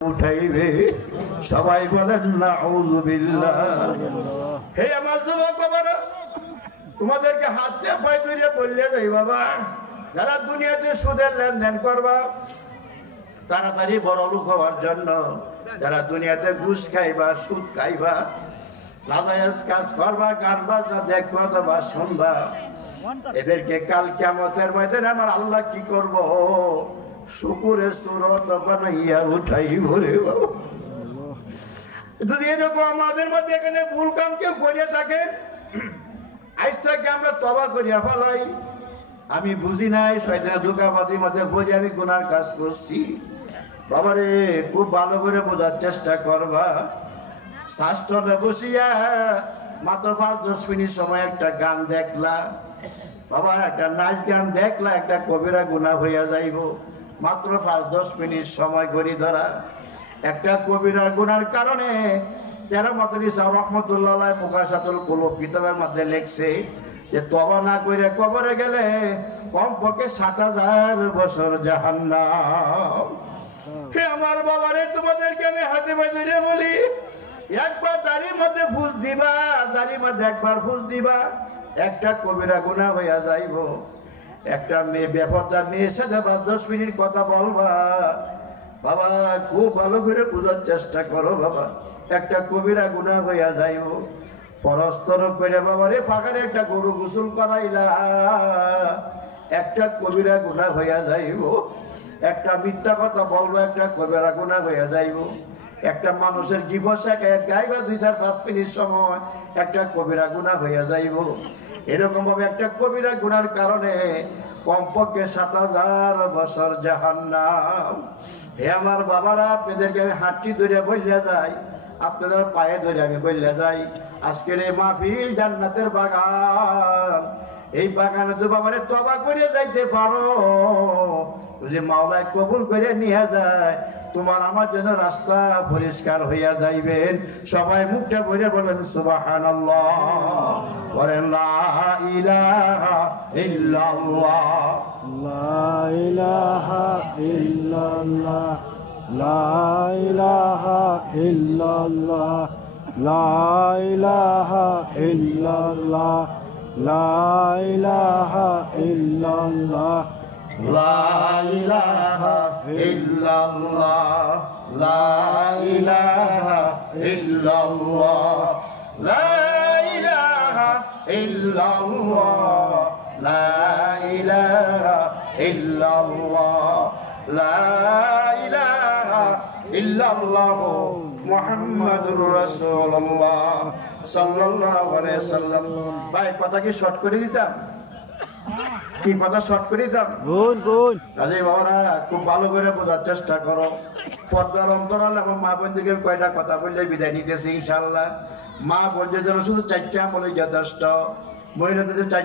উঠাইবে সবাই বলেন নাউযুবিল্লাহ। হে আমার যুবক বাবারা, তোমাদেরকে হাতে পায়ে ধরে বললে যাই বাবা, যারা দুনিয়াতে সুদের লেনদেন করবা তাড়াতাড়ি বড় লোক হওয়ার জন্য, যারা দুনিয়াতে ঘুষ খাইবা সুদ খাইবা নাজায়েজ কাজ করবা গান বাজনা দেখবা অথবা শুনবা, এদেরকে কাল কিয়ামতের ময়দানে আমার আল্লাহ কি করব? শুকুরে সুরত বানাইয়া উঠাইব রে বাবা। যদি এরকম আমাদের মধ্যে এখানে ভুল কাম কেউ করে থাকেন, আজ থেকে আমরা তওবা করিয়া ফেলাই। আমি বুঝি নাই শয়তানের ধোঁকাবাজির মধ্যে পড়ে আমি গুনার কাজ করছি। বাবারে খুব ভালো করে বোঝার চেষ্টা করবা। শাস্ত্রে বসিয়া মাত্র 5-10 মিনিট সময় একটা গান দেখলা বাবা, একটা নাচ গান দেখলা, একটা কবিরা গুনাহ হইয়া যাইব। মাত্র 5-10 মিনিট সময় ঘড়ি ধরা একটা কবিরা গুনার কারণে যারা মাতরি সাহেব রহমতুল্লাহ মুকাশাতুল কুলুব কিতাবের মধ্যে লেখছে যে তওবা না করে কবরে গেলে কমপক্ষে 7000 বছর জাহান্নাম। হে আমার বাবারে, তোমাদেরকে আমি হাতে পায়ে ধরে বলি, একবার দাড়ির মধ্যে ফুস দিবা, দাড়ির মধ্যে একবার ফুস দিবা, একটা কবিরা গুনাহ হইয়া যাইব। একটা মেয়ে ব্যাপারটা মেয়ের সাথে 5-10 মিনিট কথা বলবা বাবা, খুব ভালো করে বোঝার চেষ্টা করো বাবা, একটা কবিরা গুনাহ হইয়া যাইব। পরস্তর করে বাবা রে ফাঁকারে একটা গরু গোসল করাইলা, একটা কবিরা গুনাহ হইয়া যাইব। একটা মিথ্যা কথা বলবো, একটা কবিরা গুনাহ হইয়া যাইব। একটা মানুষের গিবসা গাইবা 2-4-5 মিনিট সময়, একটা কবিরা গুনাহ হইয়া যাইব। এরকম ভাবে একটা কবিরা গুনার কারণে কমপক্ষে 7000 বছর জাহান্নাম। হে আমার বাবারা, আপনাদেরকে আমি হাঁটি ধরে বললে যাই, আপনাদের পায়ে ধরে আমি বললে যাই, আজকের এই মাহফিল জান্নাতের বাগান। এই বাগানে তো বাবারে তওবা করে যাইতে পারো, যদি মাওলায় কবুল করে নিয়ে যায়, তোমার আমার জন্য রাস্তা পরিষ্কার হইয়া যাইবেন। সবাই মুখটা ভরে বলেন সুবহানাল্লাহ, বলেন লা ইলাহা ইল্লাল্লাহ, লা ইলাহা ইল্লাল্লাহ, লা ইলাহা ইল্লাল্লাহ, লা ইলাহা ইল্লাল্লাহ, লা ইলাহা ইল্লাল্লাহ, লা ইলাহা ইল্লাল্লাহ, লা ইলাহা ইল্লাল্লাহ, লা ইলাহা ইল্লাল্লাহ, লা ইলাহা ইল্লাল্লাহ, লা ইলাহা ইল্লাল্লাহ মুহাম্মাদুর রাসূলুল্লাহ সাল্লাল্লাহু আলাইহি সাল্লাম। ভাই কথা কি শর্ট করে দিতাম? কি কথা শর্ট করে দিতাম? কাজে বাবারা খুব ভালো করে বোঝার চেষ্টা করো। পর্দার অন্তরাল আমার মা বোনদেরকে কয়টা কথা বললে বিদায় নিতেছি ইনশাআল্লাহ। মা বোনদের জন্য শুধু 4টা আমলই যথেষ্ট, মহিলাদের 4